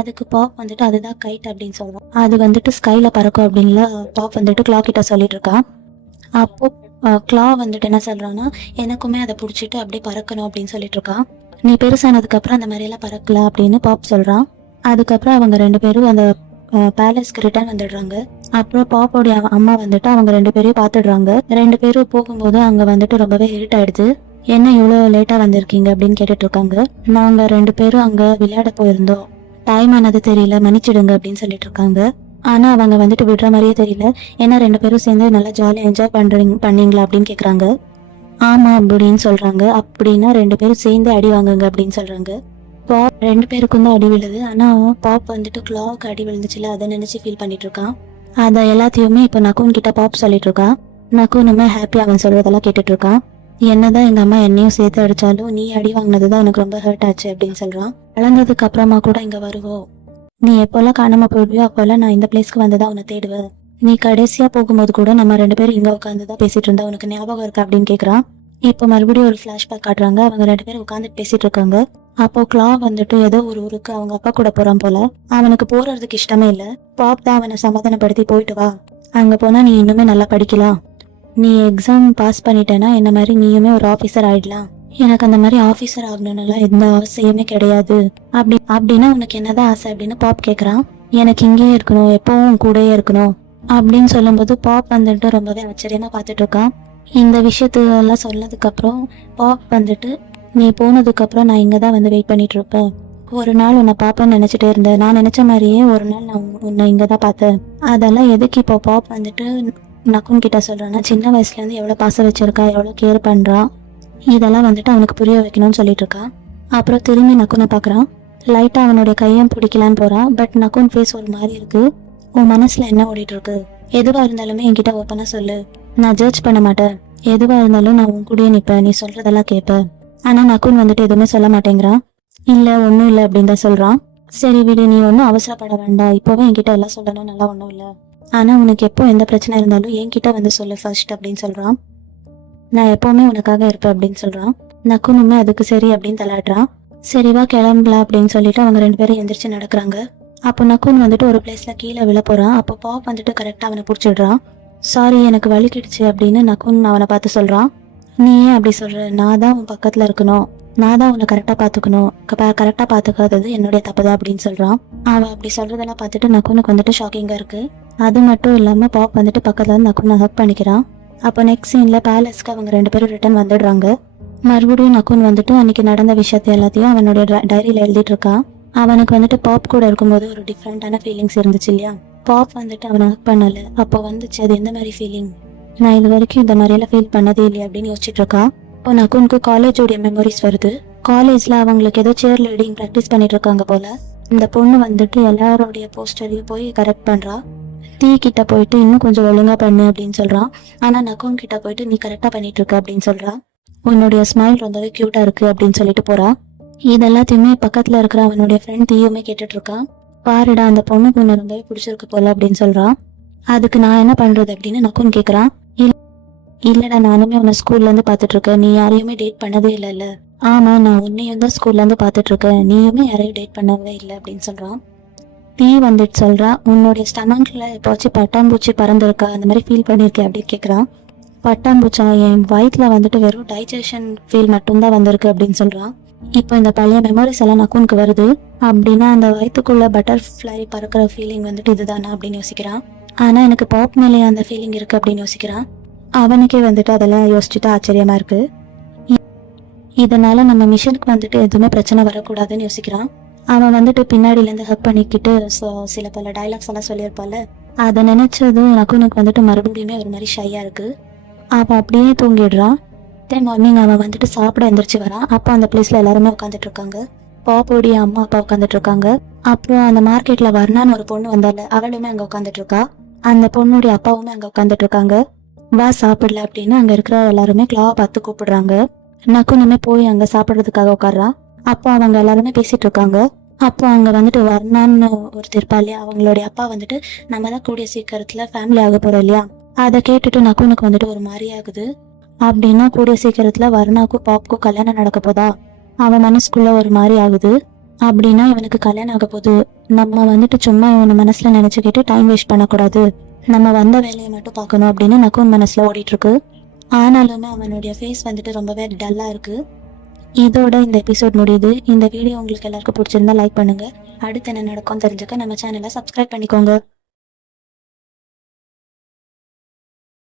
அதுக்கு பாப் வந்துட்டு அதுதான் கைட் அப்படின்னு சொல்றான். அது வந்துட்டு ஸ்கைல பறக்கும் அப்படின்னு பாப் வந்துட்டு கிளா கிட்ட சொல்லிட்டு இருக்கான். அப்போ கிளா வந்துட்டு என்ன சொல்றான்னா, எனக்குமே அதை பிடிச்சிட்டு அப்படியே பறக்கணும் அப்படின்னு சொல்லிட்டு இருக்கான். நீ பெருசானதுக்கு அப்புறம் அந்த மாதிரி எல்லாம் பறக்கல அப்படின்னு பாப் சொல்றான். அதுக்கப்புறம் அவங்க 2 பேரும் அந்த பேலஸ்க்கு ரிட்டர்ன் வந்துடுறாங்க. அப்புறம் பாப்போடைய அம்மா வந்துட்டு அவங்க 2 பேரையும் பாத்துடுறாங்க. 2 பேரும் போகும்போது அங்க வந்துட்டு ரொம்பவே இருட் ஆயிடுது. என்ன இவ்வளவு லேட்டா வந்திருக்கீங்க அப்படின்னு கேட்டுட்டு இருக்காங்க. நாங்க 2 பேரும் அங்க விளையாட போயிருந்தோம், டைம் ஆனது தெரியல மன்னிச்சிடுங்க அப்படின்னு சொல்லிட்டு இருக்காங்க. ஆனா அவங்க வந்துட்டு விடுற மாதிரியே தெரியல. ஏன்னா 2 பேரும் சேர்ந்து நல்லா ஜாலியாக என்ஜாய் பண்ணீங்களா அப்படின்னு கேட்குறாங்க. ஆமா அப்படின்னு சொல்றாங்க. அப்படின்னா 2 பேரும் சேர்ந்து அடி வாங்குங்க அப்படின்னு சொல்றாங்க. பாப் 2 பேருக்கும் தான் அடி விழுது. ஆனா பாப் வந்துட்டு கிளாவுக்கு அடி விழுந்துச்சுல, அதை நினைச்சு ஃபீல் பண்ணிட்டு இருக்கான். அதை எல்லாத்தையுமே இப்போ நக்குன் கிட்ட பாப் சொல்லிட்டு இருக்கான். நக்குனுமே ஹாப்பி அவன் சொல்றதெல்லாம் கேட்டுட்டு இருக்கான். என்னதான் எங்க அம்மா என்னையும் சேர்த்து அடிச்சாலும் நீ அடி வாங்கினதுதான் எனக்கு ரொம்ப ஹர்ட் ஆச்சு அப்படின்னு சொல்றான். வளர்ந்ததுக்கு அப்புறமா கூட இங்க வருவோம். நீ எப்போல்லாம் காணாம போயிடுவியோ அப்போல்லாம் நான் இந்த பிளேஸ்க்கு வந்துதான் உன்னை தேடுவேன். நீ கடைசியா போகும்போது கூட நம்ம 2 பேரும் இங்க உட்காந்துதான் பேசிட்டு இருந்தா உனக்கு ஞாபகம் இருக்கா அப்படின்னு கேக்குறான். இப்போ மறுபடியும் ஒரு ஃபிளாஷ்பேக் காட்டுறாங்க. அவங்க 2 பேரும் உட்காந்துட்டு பேசிட்டு இருக்காங்க. அப்போ கிளா வந்துட்டு ஏதோ ஒரு ஊருக்கு அவங்க அப்பா கூட போறான் போல. அவனுக்கு போறதுக்கு இஷ்டமே இல்ல. பாப் தான் அவனை சமாதானப்படுத்தி போயிட்டு வா, அங்க போனா நீ இன்னுமே நல்லா படிக்கலாம், நீ எக்ஸாம் பாஸ் பண்ணிட்டேன்னா என்ன மாதிரி நீயுமே ஒரு ஆபீசர் ஆயிடலாம், எனக்கு அந்த மாதிரி ஆபீசர் ஆகணும்னால எந்த அவசியமே கிடையாது அப்படின்னா உனக்கு என்னதான் ஆசை அப்படின்னு பாப் கேக்குறான். எனக்கு இங்கேயே இருக்கணும், எப்பவும் கூடயே இருக்கணும் அப்படின்னு சொல்லும்போது பாப் வந்துட்டு ரொம்பவே ஆச்சரியமா பார்த்துட்டு இருக்கான். இந்த விஷயத்தெல்லாம் சொன்னதுக்கு அப்புறம் பாப் வந்துட்டு நீ போனதுக்கு அப்புறம் நான் இங்கதான் வந்து வெயிட் பண்ணிட்டு இருப்பேன். ஒரு நாள் உன்னை பாப்பேன்னு நினைச்சிட்டே இருந்தேன். நான் நினைச்ச மாதிரியே ஒரு நாள் நான் உன்னை இங்கதான் பார்த்தேன். அதெல்லாம் எதுக்கு இப்போ பாப் வந்துட்டு நக்குன் கிட்ட சொல்றான்னா, சின்ன வயசுல இருந்து எவ்வளவு பாசம் வச்சிருக்கா, எவ்வளவு கேர் பண்றான், இதெல்லாம் வந்துட்டு அவனுக்கு புரிய வைக்கணும்னு சொல்லிட்டு இருக்கான். அப்புறம் திரும்பி நக்குனை பாக்குறான். லைட்டா அவனுடைய கையும் பிடிக்கலான்னு போறான். பட் நக்குன் ஃபேஸ் ஒரு மாதிரி இருக்கு. உன் மனசுல என்ன ஓடிட்டு இருக்கு? எதுவா இருந்தாலுமே என்கிட்ட ஓப்பனா சொல்லு, நான் ஜட்ஜ் பண்ண மாட்டேன். எதுவா இருந்தாலும் நான் உன் கூடயே நிப்பேன், நீ சொல்றதெல்லாம் கேட்பேன். ஆனா நக்குன் வந்துட்டு எதுவுமே சொல்ல மாட்டேங்கிறான். இல்ல ஒன்னும் இல்ல அப்படின்னு தான் சொல்றான். சரி விடு, நீ ஒன்னும் அவசரப்பட வேண்டாம், இப்பவே என்கிட்ட எல்லாம் சொல்லணும், நல்லா ஒன்னும் இல்ல. ஆனா உனக்கு எப்போ எந்த பிரச்சனை இருந்தாலும் என்கிட்ட வந்து சொல்லு ஃபர்ஸ்ட் அப்படின்னு சொல்றான். நான் எப்பவுமே உனக்காக இருப்பேன் அப்படின்னு சொல்றான். நக்குனுமே அதுக்கு சரி அப்படின்னு தள்ளாடுறான். சரிவா கிளம்பலாம் அப்படின்னு சொல்லிட்டு அவங்க 2 பேரும் எந்திரிச்சு நடக்கிறாங்க. அப்போ நக்குன் வந்துட்டு ஒரு பிளேஸ்ல கீழே விழ போறான். அப்போ பாப் வந்துட்டு கரெக்டா அவனை பிடிச்சிடுறான். சாரி எனக்கு வலிக்கிடுச்சு அப்படின்னு நக்குன் அவனை பார்த்து சொல்றான். நீ ஏன் அப்படி சொல்ற? நான் தான் உன் பக்கத்துல இருக்கணும், நான் தான் உன்னை கரெக்டா பாத்துக்கணும், கரெக்டா பாத்துக்காதது என்னுடைய தப்புதான் அப்படின்னு சொல்றான். அவன் அப்படி சொல்றதெல்லாம் பார்த்துட்டு நக்குனுக்கு வந்துட்டு ஷாக்கிங்கா இருக்கு. அது மட்டும் இல்லாம பாப் வந்துட்டு பக்கத்துல இருந்து நக்குனை ஹக் பண்ணிக்கிறான். அப்போ நெக்ஸ்ட் சீன்ல பேலஸ்க்கு அவங்க 2 பேரும் ரிட்டர்ன் வந்துடுறாங்க. மறுபடியும் நக்குன் வந்துட்டு அன்னைக்கு நடந்த விஷயத்த எல்லாத்தையும் அவனுடைய டைரியில எழுதிட்டு இருக்கான். அவனுக்கு வந்துட்டு பாப் கூட இருக்கும்போது ஒரு டிஃப்ரெண்டான ஃபீலிங்ஸ் இருந்துச்சு இல்லையா. பாப் வந்துட்டு அவனை ஹக் பண்ணல, அப்போ வந்துச்சு அது எந்த மாதிரி ஃபீலிங், நான் இது வரைக்கும் இந்த மாதிரி எல்லாம் ஃபீல் பண்ணதே இல்லையா அப்படின்னு யோசிச்சுட்டு இருக்கான். இப்போ நக்குனுக்கு காலேஜோடைய மெமரிஸ் வருது. காலேஜ்ல அவங்களுக்கு ஏதோ சேர் லீடிங் ப்ராக்டிஸ் பண்ணிட்டு இருக்காங்க போல. இந்த பொண்ணு வந்துட்டு எல்லாரோடைய போஸ்டரையும் போய் கரெக்ட் பண்றா. டீ கிட்ட போயிட்டு இன்னும் கொஞ்சம் ஒழுங்கா பண்ணு அப்படின்னு சொல்றான். ஆனா நக்குன் கிட்ட போயிட்டு நீ கரெக்டா பண்ணிட்டு இருக்க அப்படின்னு சொல்றா. உன்னுடைய ஸ்மைல் ரொம்பவே கியூட்டா இருக்கு அப்படின்னு சொல்லிட்டு போறா. இதெல்லாத்தையுமே பக்கத்துல இருக்கிற அவனுடைய ஃப்ரெண்ட் தீயுமே கேட்டுட்டு இருக்கான். பாருடா அந்த பொண்ணுக்கு உன்னை ரொம்பவே பிடிச்சிருக்கு போல அப்படின்னு சொல்றான். அதுக்கு நான் என்ன பண்றது அப்படின்னு நக்குன் கேக்குறான். இல்லடா நானுமே உன்னை ஸ்கூல்ல இருந்து பாத்துட்டு இருக்கேன், நீ யாரையுமே டேட் பண்ணதே இல்லைல்ல. ஆமா நான் உன்னையும் தான் ஸ்கூல்ல இருந்து பாத்துட்டு இருக்கேன், நீயுமே யாரையும் டேட் பண்ணவே இல்லை அப்படின்னு சொல்றான். தீ வந்துட்டு சொல்றா, உன்னுடைய ஸ்டமக்ல எப்போச்சும் பட்டாம்பூச்சி பறந்துருக்கா, அந்த மாதிரி ஃபீல் பண்ணிருக்கேன் அப்படின்னு கேக்குறான். பட்டாம்பூச்சா? என் வயிற்றுல வந்துட்டு வெறும் டைஜஷன் ஃபீல் மட்டும்தான் வந்திருக்கு அப்படின்னு சொல்றான். இப்போ இந்த பழைய மெமரிஸ் எல்லாம் நக்குனுக்கு வருது. அப்படின்னா அந்த வயிற்றுக்குள்ள பட்டர்ஃப்ளை பறக்கிற ஃபீலிங் வந்துட்டு இதுதானா அப்படின்னு யோசிக்கிறான். ஆனா எனக்கு பாப் மேலேயே அந்த ஃபீலிங் இருக்கு அப்படின்னு யோசிக்கிறான். அவனுக்கே வந்துட்டு அதெல்லாம் யோசிச்சுட்டு ஆச்சரியமா இருக்கு. இதனால நம்ம மிஷனுக்கு வந்துட்டு எதுவுமே பிரச்சனை வரக்கூடாதுன்னு யோசிக்கிறான். அவன் வந்துட்டு பின்னாடில இருந்து ஹக் பண்ணிக்கிட்டு சில பல டைலாக்ஸ் எல்லாம் சொல்லியிருப்பால, அதை நினைச்சதும் நக்குனுக்கு வந்துட்டு மறுபடியுமே ஒரு மாதிரி ஷையா இருக்கு. அவன் அப்படியே தூங்கிடுறான். தென் மார்னிங் அவன் வந்துட்டு சாப்பிட எந்திரிச்சு வரான். அப்போ அந்த பிளேஸ்ல எல்லாருமே உட்காந்துட்டு இருக்காங்க. பாப்போடைய அம்மா அப்பா உட்காந்துட்டு இருக்காங்க. அப்புறம் அந்த மார்க்கெட்ல வர்ணான்னு ஒரு பொண்ணு வந்தால, அவளுமே அங்க உட்காந்துட்டு இருக்கா. அந்த பொண்ணுடைய அப்பாவுமே அங்க உட்காந்துட்டு இருக்காங்க. வா சாப்பிடல அப்படின்னு அங்க இருக்கிற எல்லாருமே கிளாவை பார்த்து கூப்பிடுறாங்க. நக்குனுமே போய் அங்க சாப்பிடுறதுக்காக உட்காடுறான். அப்போ அவங்க எல்லாருமே பேசிட்டு இருக்காங்க. அப்போ அங்க வந்துட்டு வர்ணான்னு ஒருத்தர் இருப்பா இல்லையா, அவங்களுடைய அப்பா வந்துட்டு நம்ம தான் கூடிய சீக்கிரத்துல ஃபேமிலி ஆக போறோம் இல்லையா, அதை கேட்டுட்டு நக்குனுக்கு வந்துட்டு ஒரு மாதிரி ஆகுது. அப்படின்னா கூடிய சீக்கிரத்துல வர்ணாக்கும் பாப்க்கும் கல்யாணம் நடக்க போதா, அவன் மனசுக்குள்ள ஒரு மாதிரி ஆகுது. அப்படின்னா இவனுக்கு கல்யாணம் ஆக போகுது. நம்ம வந்துட்டு சும்மா இவனை மனசுல நினைச்சுக்கிட்டு டைம் வேஸ்ட் பண்ணக்கூடாது, நம்ம வந்த வேலையை மட்டும் பார்க்கணும் அப்படின்னு நக்குன் மனசுல ஓடிட்டு இருக்கு. ஆனாலுமே அவனுடைய ஃபேஸ் வந்துட்டு ரொம்பவே டல்லா இருக்கு. இதோட இந்த எபிசோட் முடியுது. இந்த வீடியோ உங்களுக்கு எல்லாருக்கும் பிடிச்சிருந்தா லைக் பண்ணுங்க. அடுத்து என்ன நடக்கும் தெரிஞ்சுக்க நம்ம சேனலை சப்ஸ்கிரைப் பண்ணிக்கோங்க.